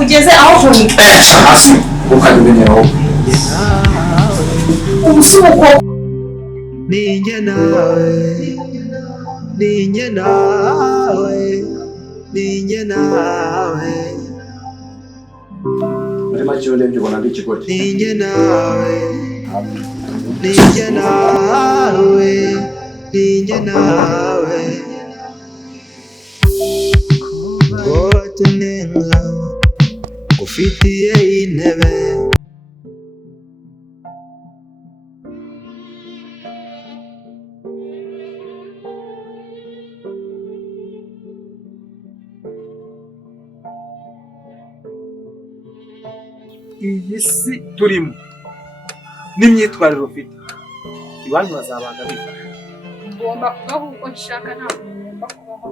ugeze aho kunyita hasi ukabimenyeraho umusuko ninjye nawe ninjye nawe ninjye nawe muri make urebye ubona ari ikigori ninjye nawe ninjye nawe ninjye nawe kuba tunenga ufitiye intebe iyi si turimo n'imyitwarire ufite iwanyu bazabanza bifasha ngomba kubaho uko nshaka ntabwo ngomba kubaho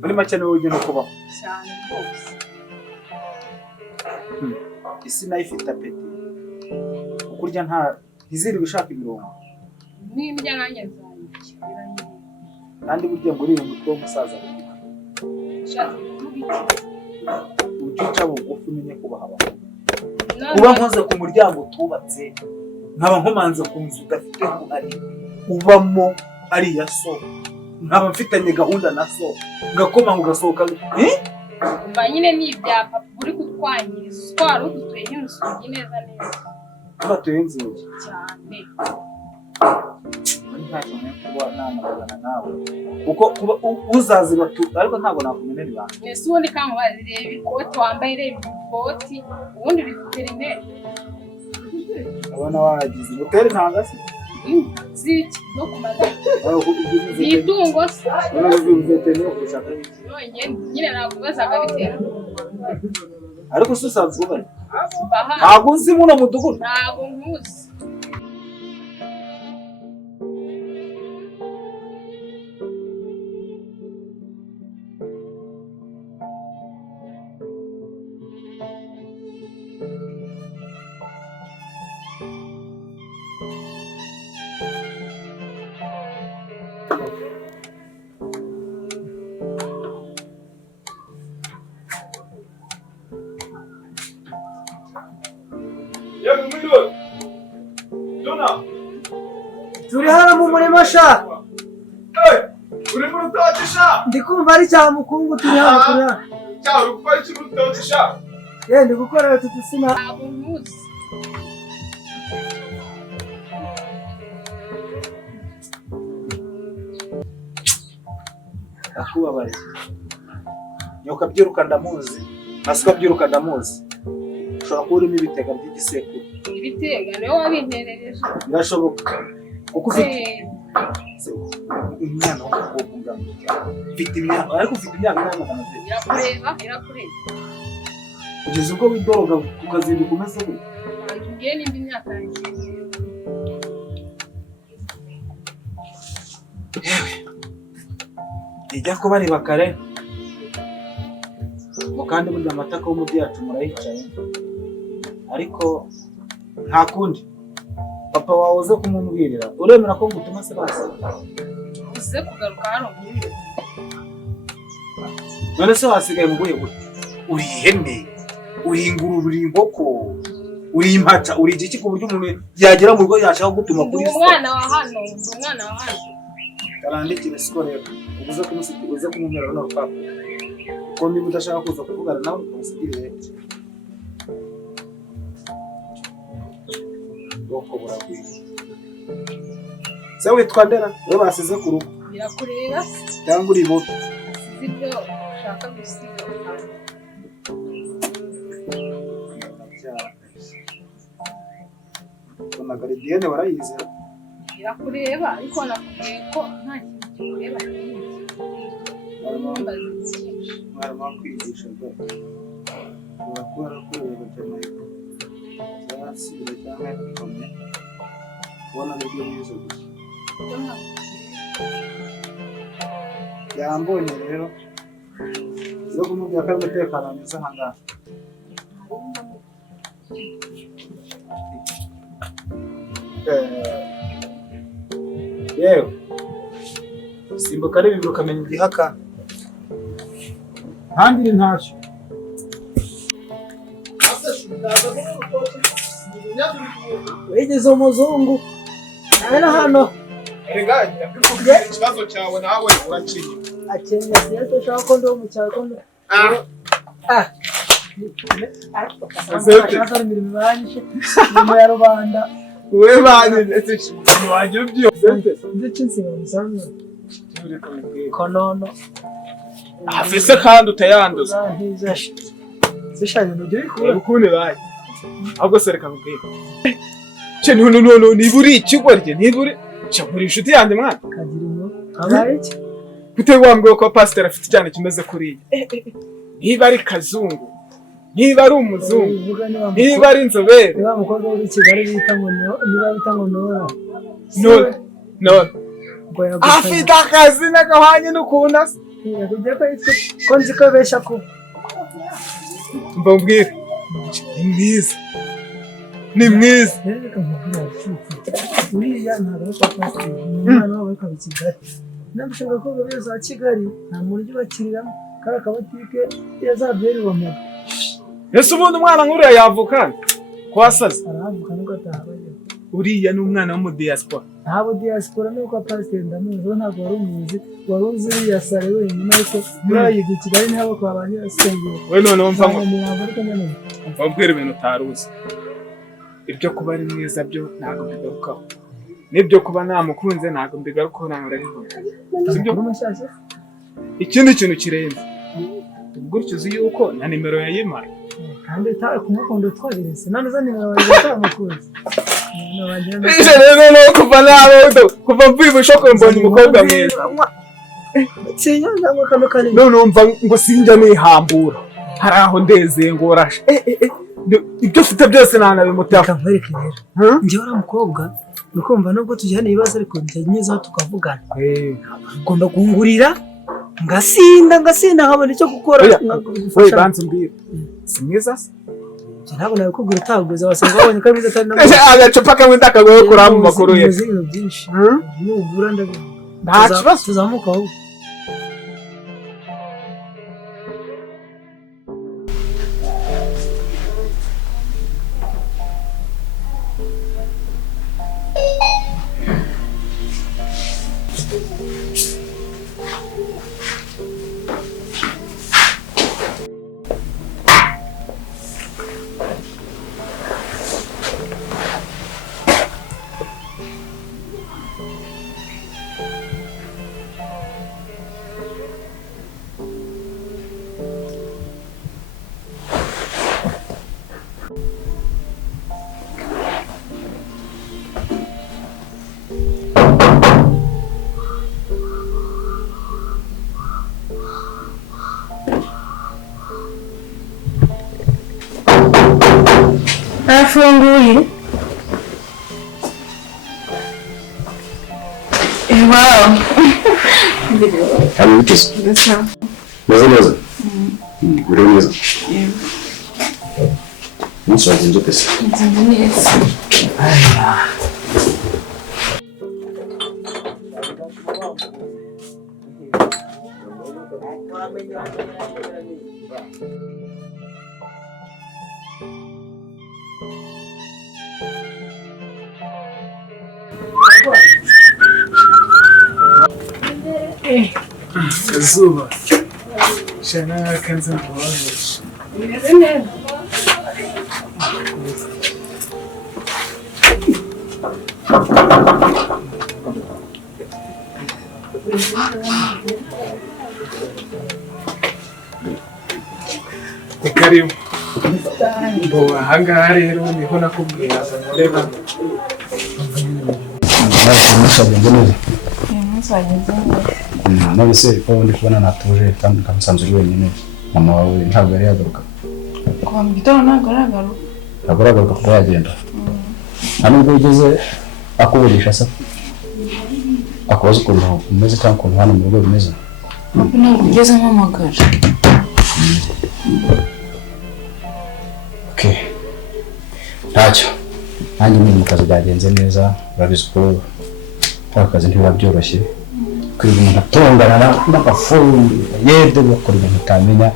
muri make niwe ujya no kubaho cyane rwose isi nayo ifite apeti kurya nta ntiziriwe ishaka imirongo n'indya nanjye nzayikira kandi burya ngo uriye umutwe w'umusaza ucica bugufi umenye kubaha abantu kuba nkoze ku muryango tubatse nkaba nkomanze ku nzu udafite ari ubamo ari iya so nkaba mfitanye gahunda na so ngakoma ugasohoka umva nyine ni ibyapa uri kutwangiriza utwara udutuye n'urusugi neza neza tubatuye inzugi cyane ntacyo kuba namagana nawe kuko uzaziba ariko ntabwo nakumenera ibanga mbese ubundi kamubazi reba ikoti wambaye reba ikoti ubundi bifite intebe abana wagize hoteli ntanga se ziki no kumaza zitungo se nyine nakubazaga bitera ariko se usanzwe ubona ntabwo nzi muno mudugudu ntabwo nkuzi turi hano mu murima sha uri mu rutoki sha ndi kumva ari cya mukungu turi hano cyangwa uri gukora iki mu rutoki sha ndi gukorera tudusima ntabwo nkuzi akubabaye nyoka byiruka ndamuzi asuka byiruka ndamuzi ushobora kuba urimo ibitega by'igisekuru ibitega niyo wabinterereje birashoboka kuko ufite imyaka w'umukobwa ungana ufite imyaka ariko ufite imyaka y'amagana abiri irakureba kugeza ubwo widoroga ukazinduka umeze gutya ngiye n'indi myaka ijya kuba ni bakare kandi burya amataka y'umubyeyi yacu murayicaye ariko nta kundi papa wawe uze kumubwirira uremera ko ngutuma se basi uze kugaruka hano muri none se wasigaye mu buye gute uri ihene uri ingurube uri inkoko uri impaca uri igiki ku buryo umuntu yagera mu rugo yashaka gutuma kuri umwana wa hano karandikire siko rero uze kumusigira uze kumumera no rupapuro ko niba udashaka kuza kuvugana nawe umusigirire boko buragwira se witwa ndera we basize ku rugo birakureba cyangwa uri bo sibyo ushaka gusiga na garidiyene barayize birakureba ariko nakubwiye ko nta kintu kikureba mwarimu kwigisha rwose urakora kureba cy'amahirwe cyangwa cyangwa ikomeye kubona n'ibyo bize gusa yambonye rero yo kumubwira ko ari umutekano mwiza aha ngaha yewe simbuka ari ibintu ukamenya igihaka ntangire ntacyo. wigeze umuzungu abera hano Erega ikibazo cyawe nawe uraciye. akenya siyato ushaka ko ndi mu cyaro ko ndi ashaka imirimo yanyishe imirimo ya rubanda Wewe bane ndetse waje byose. ndetse nsinzamwe konono Afise kandi utayanduza. zishanye n'ugire Ukune baye. Ahubwo sereka mubwire. Cyo no niburi ikigorye niburi. Cyo muri inshuti yanjye mwana. kagirimo abaye iki Gute wambwiye ko pastor afite cyane kimeze kuri. Niba ari kazungu. Niba ari umuzungu. Niba ari inzobere. niba mukobwa w'i Kigali bita ngo niba bita ngo Nora No. Afite akazi n'agahwanye n'ukunda. ko nzi ko besha ko Mbabwire. Ni mwiza. uriya ntabwo ari pasiteri ni umwana wawe ukaba i Kigali nabishaka ko buri wese wa Kigali nta muntu ubakiriramo kari akabotike yazabwira iwamo Ese ubundi umwana nk'uriya yavukana kwasaze. arahavuka nubwo atahabaye Uriya ni umwana wo mu diaspora. ntabwo diaspora nuko pasiteri ndamuzi we ntabwo wari umuzi wari uzi uriya sare wenyine ariko buriya yiga i Kigali ntihaba kwa ba nyirasengero We noneho mvamo. ariko nanone Mbabwire ibintu utaruzi. Ibyo kuba ari mwiza byo ntabwo mbigarukaho. N'ibyo kuba namukunze ntabwo mbigarukaho nawe urabibona. Sibyo? amakuru mashyashya Ikindi kintu kirenze. Gutyo uzi yuko na nimero yayimara. kandi kumukunda twohereze none za nimero wawe zitamukunze No kuva nawe kuva mvibushoka mbonye umukobwa mwiza. Sinya ndamwe kano kanini None umva ngo sinjya nihambura. Hari aho ndezeye ngo urashe. Ibyo ufite byose ntanabimutaho. kamwereke rero njye uriya mukobwa nukumva nubwo tujyana ibibazo ariko ntegerezaho tukavugana ugomba kungurira ngasinda nkabona icyo gukora We banze umbwire. Si mwiza se? ntabwo nabikubwira utagwiza wasanga wabonye ko ari mwiza atari nabwo Agacupa kamwe ndakagoye kuraba mu makuru ye. muzi ibintu byinshi nugura ndabona Nta kibazo. tuzamuka ahubwo Afunguye. Wow. Hano biteze. Ndasa. Neza. Uri neza. Umunsi wagenze ute se? Neza. Kazuba. Shana kanza mbabaje. Karibu. Bo ahangaha rero niho nakubwira ngo Umunsi wagenze neza. Umunsi wagenze neza. None se ko ndi kubona natuje kandi ukamusanze uri wenyine. Mama wawe ntabwo yari yagaruka. Kuva mu gitondo ntabwo aragaruka. Ntabwo aragaruka kuba yagenda. Nta nubwo yigeze akuburisha se. Akubaza ukuntu umeze cyangwa ukuntu hano mu rugo bimeze. Papa ntabwo ugeze mpamagara. Okay. Ntacyo. Nanjye ni mu kazi byagenze neza. Urabizi ko akazi ntibiba byoroshye. kwiga umuntu atongana n'agafundi yede bakora ibintu utamenya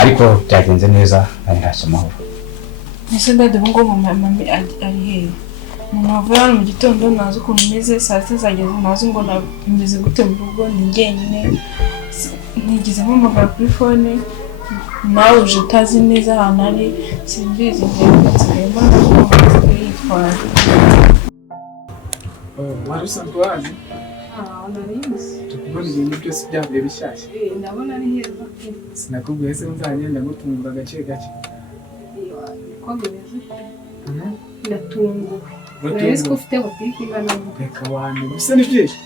ariko byagenze neza kandi ntashya amahoro. Ese ndade ubu ngubu mami ari hehe? Umuntu wavuye hano mu gitondo nazi ukuntu umeze, saa sita zageze nazi ngo meze gute mu rugo, ndi njyenyine ntigeze mpamagara kuri fone, nawe uje utazi neza ahantu ari, simbizi nsigaye mbona ko yitwara. Wari usanzwe wazi? narizi. Tukubona ibintu byose byavuye bishyashya. Ndabona ari heza. Sinakubwiye se nzagenda ngutungura gake gake. Ko bimeze. Ndatunguwe. Uretse ko ufite butike ingana gute? Reka abantu bisa n'ibyinshi.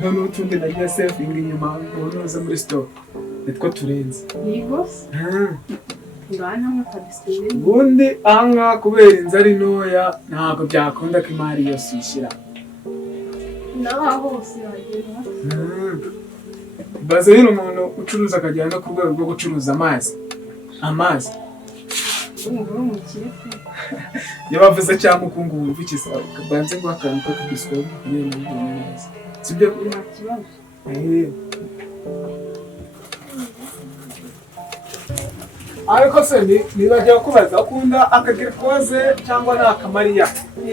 None utundi nagiye sefinga inyuma unoza muri store. Nitwo turenze. Yego. Ngana nk'akabisire. Ubundi aha kubera inzara ntoya ntabwo byakunda ko imari yose ishyira. Naho hose hagenda. Baze rero umuntu ucuruza akajyana no ku rwego rwo gucuruza amazi. Umugore umukire. Iyo bavuze cyangwa ukungu wumva iki se banze ngo akantu ko kubiswa neza. Sibyo Nta kibazo. Ariko se nibajya kubaza akunda akagirikoze cyangwa n'akamariya.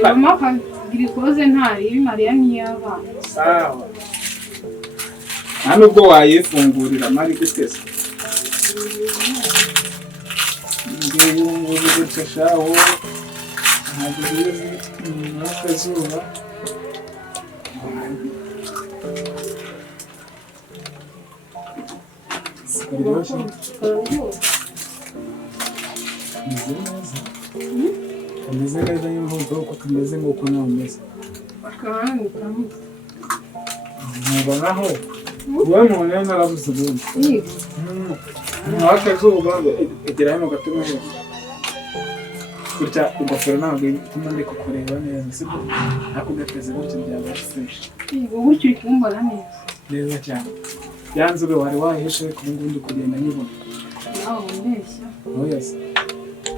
Mama girikoze ntari Mariya n'iyabana. Sawa. Nubwo wayifungurira mari gutese. Ngiye ngo bigufashaho. Ntabwo n'akazuba. Kameze neza y'imbuto uko kameze nk'uko nawe umeze. Ntubonaho wowe muntu rero narabuze ubundi. Akazuba egera hano gatume gutya ingofero ntabwo ituma ndi kukureba neza sibyo ariko gateze gutya byaba fresh. Gutyo ikumbara neza cyane. Yanzube wari wahishe ku ngundi kugenda nyibona. Nawe mbeshya. Yes.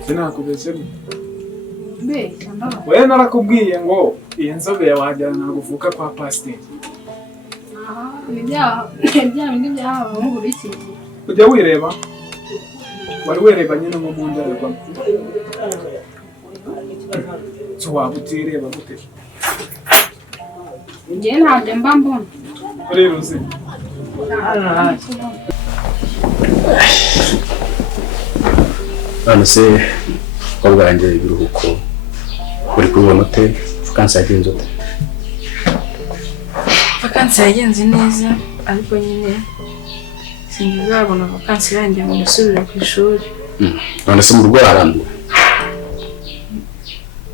Sinakubeshye. Mbeshya mbaba. Wewe narakubwiye ngo iyi nzobe wajyana naguvuka kwa pasiteri. Bindi byahawe ngo biki. Ujya wireba? Wari wireba nyine mu ndorerwamo. So wabutireba gute? Ngiye ntabyo mba mbona. Rero uzi. None se ko bwanjye ibiruhuko uri kubona ute vakansi yagenze ute? Vakansi yagenze neza ariko nyine sinzabona vakansi yanjye ngo ndasubire ku ishuri. None se mu rugo harambuwe?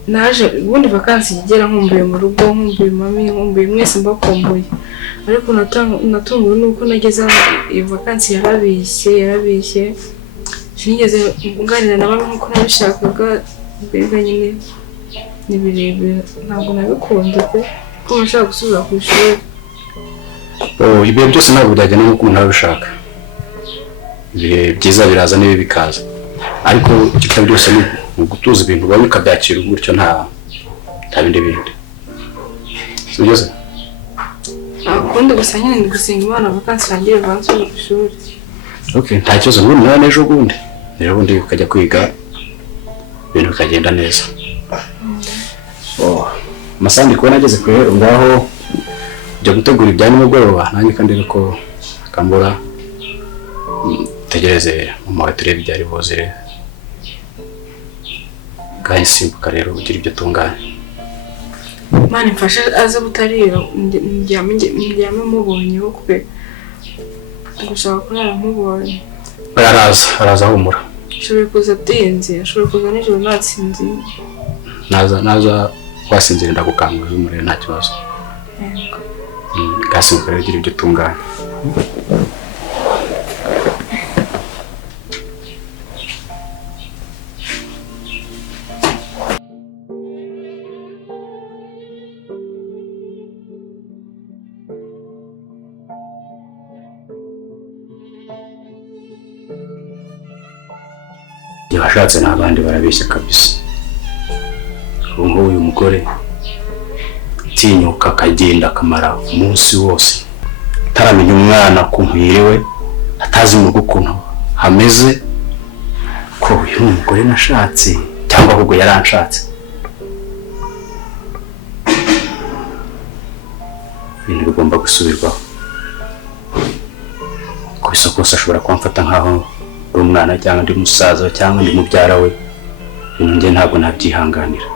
Naje ubundi vakansi igera nkumbuye mu rugo, nkumbuye mami, nkumbuye mwese mbakumbuye, ariko natunguwe nuko nageze iyo vakansi yarabishye sinigeze nganira na bamwe nkuko nabishakaga. Mbega nyine ni birebire ntabwo nabikunze pe ko nashaka gusubira ku ishuri. Ibihe byose ntabwo byagenda nk'uko umuntu abishaka. Ibihe byiza biraza n'ibibi bikaza, ariko igitabo byose ni ugutuza ibintu bawe ukabyakira gutyo nta bindi bindi. Sibyo se? Akundi gusa nyine ndi gusenga Imana vakansi yangire vansubire ku ishuri. Okay, nta kibazo n'ubu nawe n'ejo bundi ukajya kwiga ibintu bikagenda neza. Amasaha ndi kubona ageze kure ngaho ujya gutegura ibya nimugoroba nanjye kandi ko akambura tegereze mu turebe ibyari buzire kandi simbuka rero ugira ibyo tunganya. Mani mfashe aze butarira njyame mubonye kwe gushaka kurara mubonye. Araza humura. Ashobora kuza atinze, ashobora kuza nijoro natsinziye. Naza wasinzira ndagukangurira umuriro nta kibazo. Yego. Gasimbuka rero ugira ibyo tunganya. Yashatse n'abandi barabeshya kabisa. Ubu uyu mugore tinyuka akagenda akamara umunsi wose ataramenya umwana ukuntu yiriwe, atazi mu rugo ukuntu hameze, ko uyu ni umugore nashatse cyangwa ahubwo yaranshatse. Ibintu bigomba gusubirwaho. Ku bisa kose ashobora kumfata nkaho ari umwana cyangwa ndi musaza cyangwa ndi mubyara we. Ibintu njye ntabwo nabyihanganira.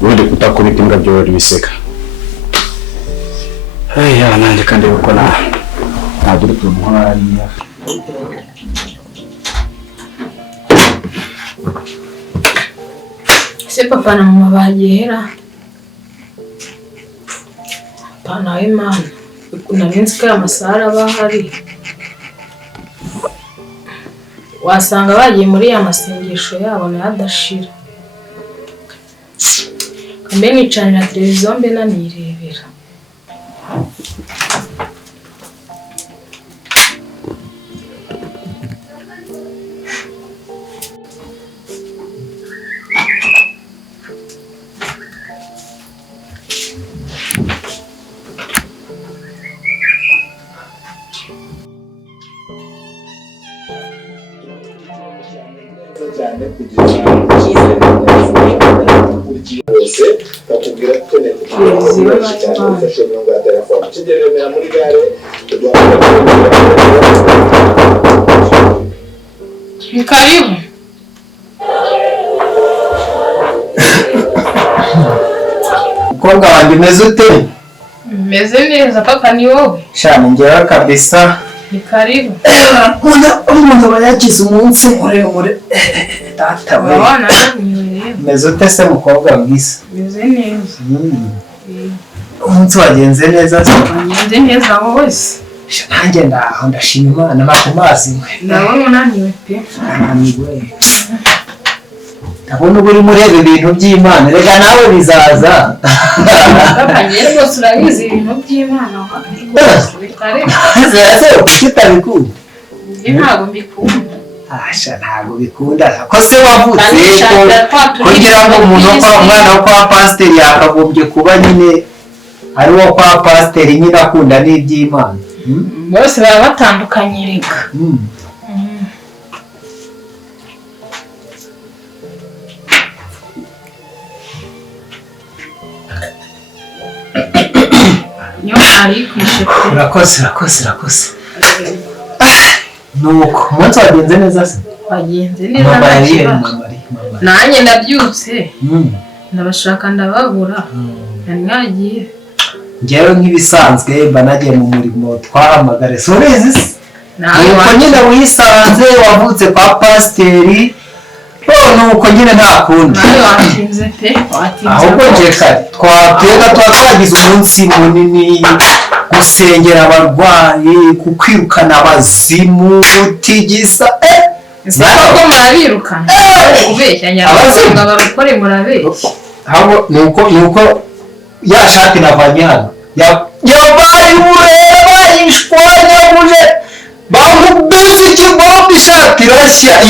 Ubundi kutakubita imbwa byo biseka. Nanjye kandi uko nagira utuntu hariya. Se papa na mama bagera. Pana w'Imana. Kuna minsi ka amasara bahari. Wasanga bagiye muri ya masengesho yabo nadashira. Kambe nicanira televiziyo mbe nanirebera. Karibu. Mukobwa wanjye umeze ute? Meze neza papa ni wowe. Shana njyewe kabisa. Ni karibu. Umuntu bayagize umunsi muremure. Data we. Wana naniwe. Meze ute se mukobwa mwiza? Meze neza. Umunsi wagenze neza se? Wagenze neza wowe se. Nanjye ndaho ndashima Imana nakumazi mwe. Ndabona unaniwe pe. Ananiwe. Ndabona uri mureba ibintu by'Imana. Rega nawe bizaza. Papa nyere rwose urabizi ibintu by'Imana. Zese kitabikunda. Ntabwo mbikunda. Asha ntabwo bikunda. Ko se wavutse kugira ngo umuntu kwa umwana wo kwa pasiteri yakagombye kuba nyine ari wo kwa pasiteri nyine akunda n'iby'Imana. Bose baba batandukanye reka. Urakoze. Nuko umunsi wagenze neza se? Wagenze neza nanjye ndabyutse ndabashaka ndababura nanihagiye njyewe nk'ibisanzwe mba nagiye mu murimo twahamagare surizi se nuko nyine wisanze wavutse kwa pasiteri nuko nyine nta kundi watinze pe ahubwo twatega twagize umunsi munini gusengera abarwayi kukwirukana abazimu gutigisa Siko murabirukana ubeshya nyabazunga barukore murabeshya nuko ya shati navanye hano yabaye ureba ishwanya muje bahubise ikigoro bombi ishati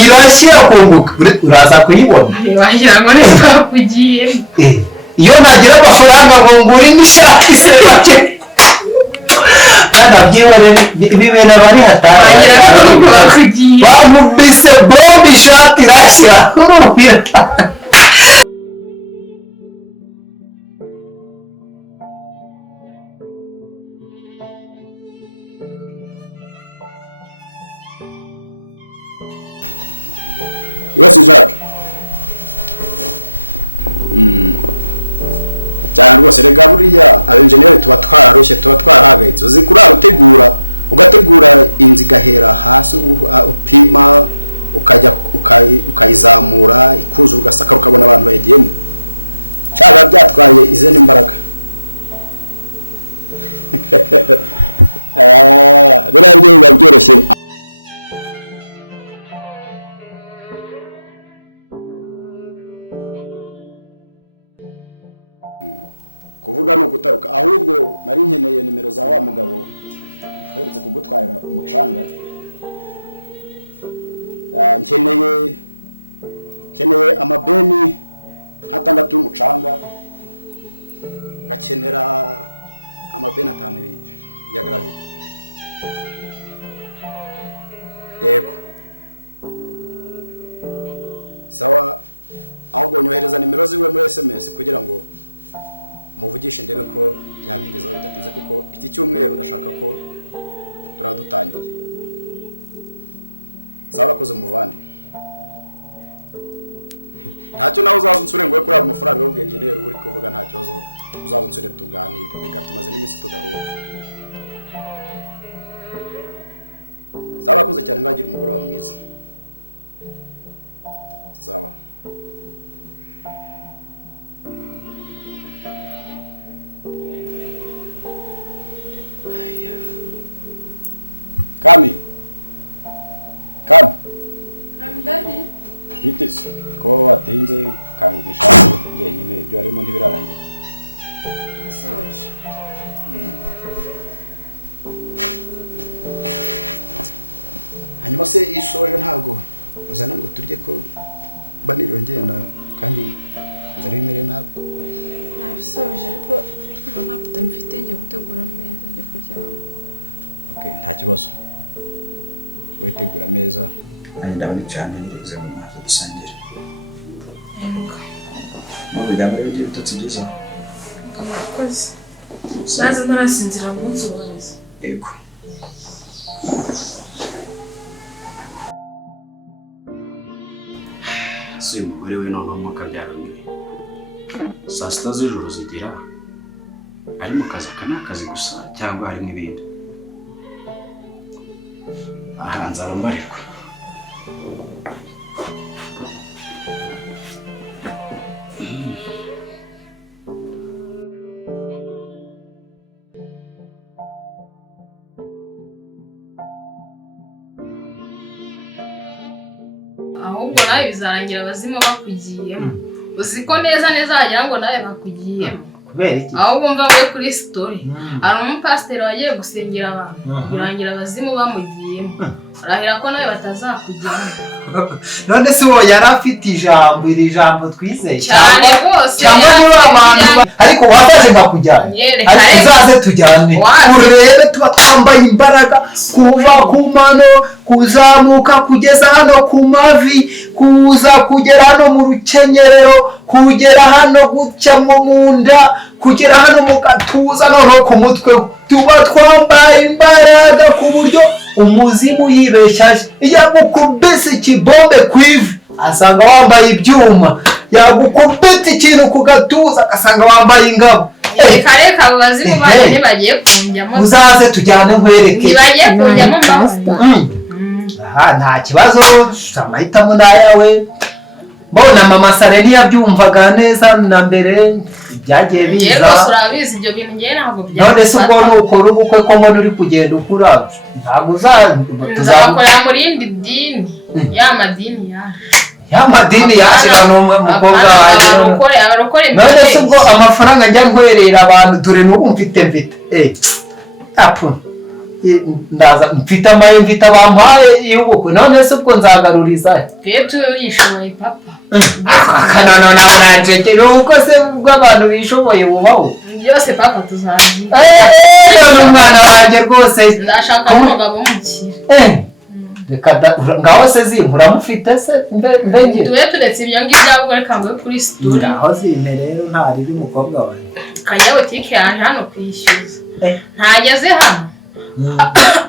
irashya kunguka uraza kuyibona wagira ngo ni twakugiyemo iyo nagira amafaranga ngo ngure n'ishati se bake byibore bibena bari hatari bamubise bombi ishati irashya urumvira Yes, Jack. Cyane rwose rega buriya abenjeniyeri tuba twararushye tuba twarahagayitse uzi kurara ugategura inzu igahera hasi upima ukajya ukayizamura ikuzura ugasakara ukabona abantu bayigiyemo cyaba byatwaye izene imbaraga biriya byo biba byoroshye kuvuga no gutaruka ahubwo nari nkeneye nimero za wa mugabo uherutse kugutwarira umucanga nkeneye amabeni atandatu y'umucanga ngakenera amabeni 5 ya gravier yego sawa ahubwo nyohereza nimero ziwe muri SMS kugira ngo muvugishe ndebe ko yabingezaho bidatinze kuko iki cyumweru ndashaka ko turadutangiye sawa rakoze muvandi ntacyo nawe uzaza unsure ngo kuri amafaranga y'ubwenjeniyeri uri kuvuga nta kibazo uzaza unsure tuganire rega tumaze n'iminsi tudahura sawa rakoze cyane ngagira umugoroba mwiza sawa Kami Dadi Hitisi ko watinze kangumisha njyenyine ibyo arimo ntibirarangira nasoje hanyuma se isoje ntago uzana ngo turye ko baniriwe ngenda kandi nzari bimere nabi nabisoje ariko ntabwo mfite njye gutegura ameza njye kuryama okay nta kibazo wetegura ameza nanjye ndabona cyane nigeze mu mazi dusangira mu bijyamo rero ibitotsi byiza akoze naza ntarasinzira umunsi wose yego si umugore we none mu kabyaranye saa sita z'ijoro zigera ari mu kazi aka ni akazi gusa cyangwa hari n'ibindi aha nzarumbarirwa ahubwo nawe bizarangira abazimu bakugiyemo uzi ko neza wagira ngo nawe bakugiyemo kubera iki ahubwo mva muri kuri story hari umupasiteri wagiye gusengera abantu birangira abazimu bamugiyemo arahira ko nawe batazakujyamo none se uwo yari afite iri jambo twizeye cyane rwose cyangwa niba abantu ariko wafashe nkakujyana ariko uzaze tujyane urebe tuba twambaye imbaraga kuva ku mano kuzamuka kugeza hano ku mavi kuza kugera hano mu rukenyerero kugera hano gutya mu nda kugera hano mu gatuza no ku mutwe tuba twambaye imbaraga ku buryo umuzimu yibeshyaje yagukubise ikibombe ku ivi asanga wambaye ibyuma yagukubita ikintu ku gatuza asanga wambaye ingabo reka abo bazimu baje ntibagiye kunjyamo uzaze tujyane nkwereke ntibagiye kunjyamo aha nta kibazo amahitamo n'ayawe mbona mama Sare ntiyabyumvaga neza na mbere byagiye biza yego urabizi ibyo bintu ngiye ntabwo byari none se ubwo nukora ubukwe ko mbona uri kugenda ukura ntabwo tuzakorera muri indi dini y'amadini y'amadini yashira n'umwe mukobwa abarokore none se ubwo amafaranga njya nkwerera abantu dore n'ubu mfite apu ndaza mfite amaye mfite abampaye y'ubukwe none se ubwo nzagaruriza twe turishoboye papa akanano nawe nanjye uko se ubwo abantu bishoboye bubaho byose papa tuzagira umwana wanjye rwose ndashaka umugabo w'umukire reka ngaho se zimuramufite se mbenge tuwe turetse ibyo ngibyo ahubwo reka ngo kuri story ngaho zime rero ntari iri mukobwa wanjye kajya butike yaje hano kwishyuza ntageze hano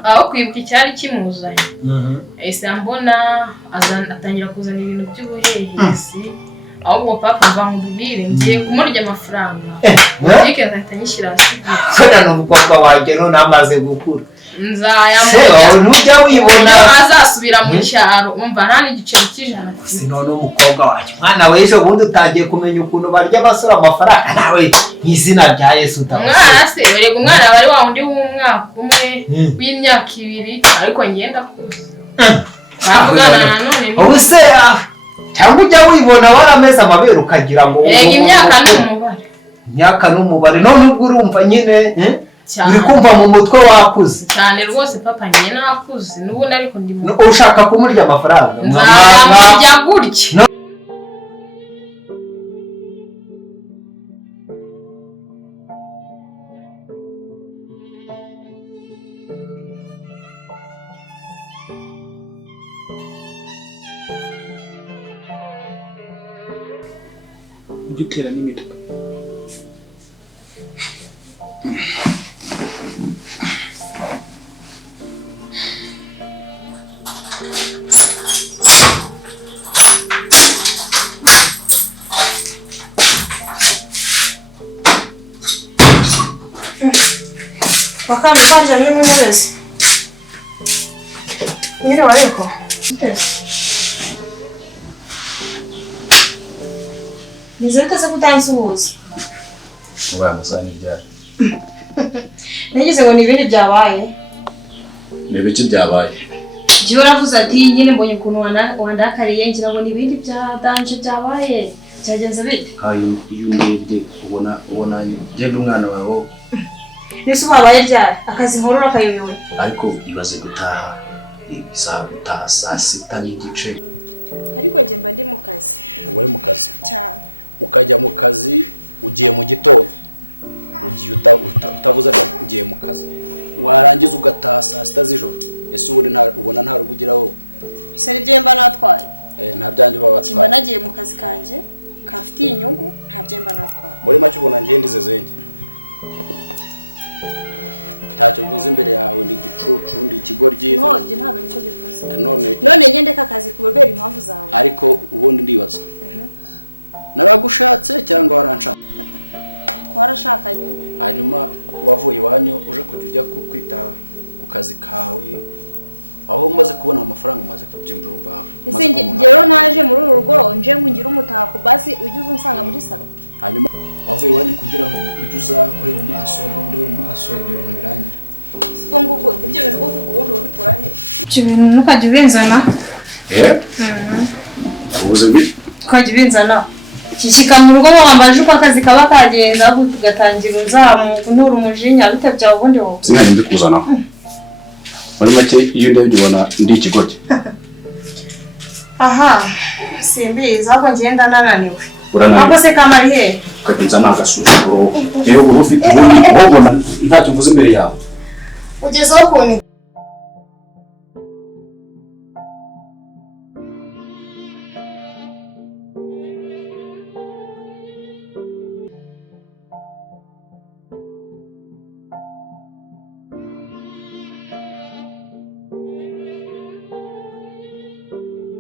aho kwibuka icyari kimuzanye ese mbona atangira kuzana ibintu by'ubuhehesi ahubwo papa mva nkubwire ngiye kumurya amafaranga butike nzahita nyishyira hasi kora n'umukobwa wanjye none amaze gukura nzayamurya nujya wibona azasubira mu cyaro umva nta n'igiceri cy'ijana sinone umukobwa wanjye mwana w'ejo bundi utangiye kumenya ukuntu barya basura amafaranga nawe nk'izina rya Yesu umwana se werega umwana bari wa wundi w'umwaka umwe w'imyaka 2 ariko ngenda kuza bavugana nanone ubu se cyangwa ujya wibona warameze amabere ukagira ngo imyaka n'umubare none ubwo urumva nyine uri kumva mu mutwe wakuze cyane rwose papa njye nakuze n'ubundi ariko ndi mu ushaka kumurya amafaranga nzamurya gutya ujye utera n'imitwe Bakame twaryamye mu ntebe ze nyiriwe ariko nizere se kutansuhuza ubaye amasaha n'ibyari nagize ngo ni ibindi byabaye ni ibiki byabaye jiwe uravuze ati nyine mbonye ukuntu wandakariye ngira ngo ni ibindi bya danje byabaye cyagenze bite iyo urebye ubona genda umwana wawe nese ubabaye ryari akazi nkuru akayoyowe ariko ibaze gutaha saa sita n'igice ariko njye mba ndi mu kazi uba uri mu kazi cyane ukajya mu kazi ugiye mu gitondo ugiye utavuze ko ugiye mu kazi warangiza ugataha saa sita z'ijoro ese ubona nta rugo ugira wowe bisa n'ibyo mba natwaye nta byanjye uba watwaye mba nagiye mu kazi kanjye kafitiye inyungu nta byo mba natwaye muri make ubona ngende zezenge ntacyo mvuze imbere yawe ndi igicucu ndi ikigoryi ntabwo nicyo bivuze none ngende kakazi kubera impamvu zawe ariko ubundi ndibaza naragushatse cyangwa waranshatse twarashakanye hanyuma wavuye iwanyu uje kujya ujya kwita ku kazi kawe aho umaze kubona amafaranga umaze kubyumva urumva rero naje muri uru rugo nje ngo ngire umutako basi ujye unsanga muri salo hanyuma wavuye iwanyu kugira ngo ujye uza muri mu maso nawe ndebe mu maso ibyo bintu birangire sibwo ngubwo ibyo bintu uvuga ubundi ubikora he ibyo bintu ntukajya ubinzana ubuze bite ukajya ubinzana kishika mu rugo wambaje uko akazi kaba kagenza tugatangira uzamuka ntura umujinya bite byawe ubundi wowe sinari ndi kuzana muri make iyo ndebye ubona ndi ikigoryi aha simbizi ahubwo ngenda nananiwe urananiwe ahubwo se kamari he ukagenza n'agasuzuguro rero uba ufite ubundi ubona ntacyo mvuze imbere yawe ugezeho ukuntu